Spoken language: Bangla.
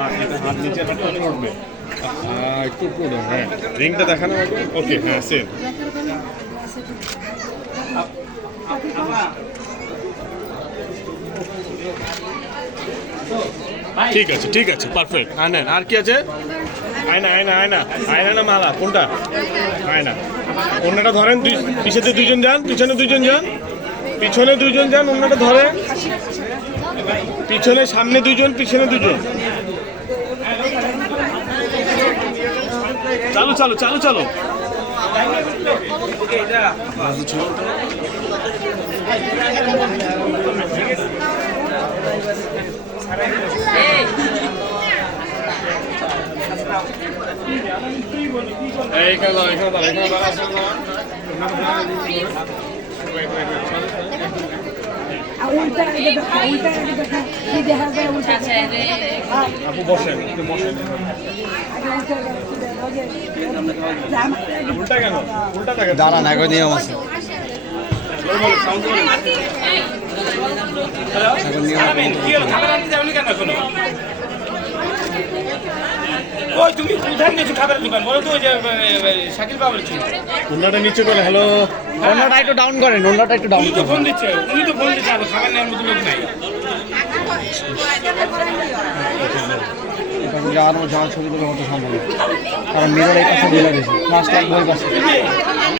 এটা হাত নিচে হাত কত উঠবে একটু উপরে হ্যাঁ রিংটা দেখানো হবে ওকে হ্যাঁ সেম ঠিক আছে পারফেক্ট আনেন আর কি আছে আয়না আয়না আয়না আয়না না মালা কোনটা আয়না অন্যটা ধরেন পিছনে দুইজন যান পিছনে দুইজন যান অন্যটা ধরেন পিছনে সামনে দুইজন পিছনে দুজন চালু চালু চালু চালু এইখানে আপু বসেন উল্টা কেন উল্টাটা কেন দাঁড়ান একই নিয়ম আছে তুমি কোথায় নিয়েছো খাবারের দোকান বলো তো ওই যে শাকিল বাবার ছিল উন্নাটা নিচে করে হ্যালো অন্যটা একটু ডাউন করেন অন্যটা একটু ডাউন উনি তো ফোন দিচ্ছে আর খাবার নেওয়ার মতো লোক নাই যাওয়ার ছবি তুলে হতে সম্ভব কারণ মিরর এই পাশে মিলে গেছে লাস্ট এক বই পাশে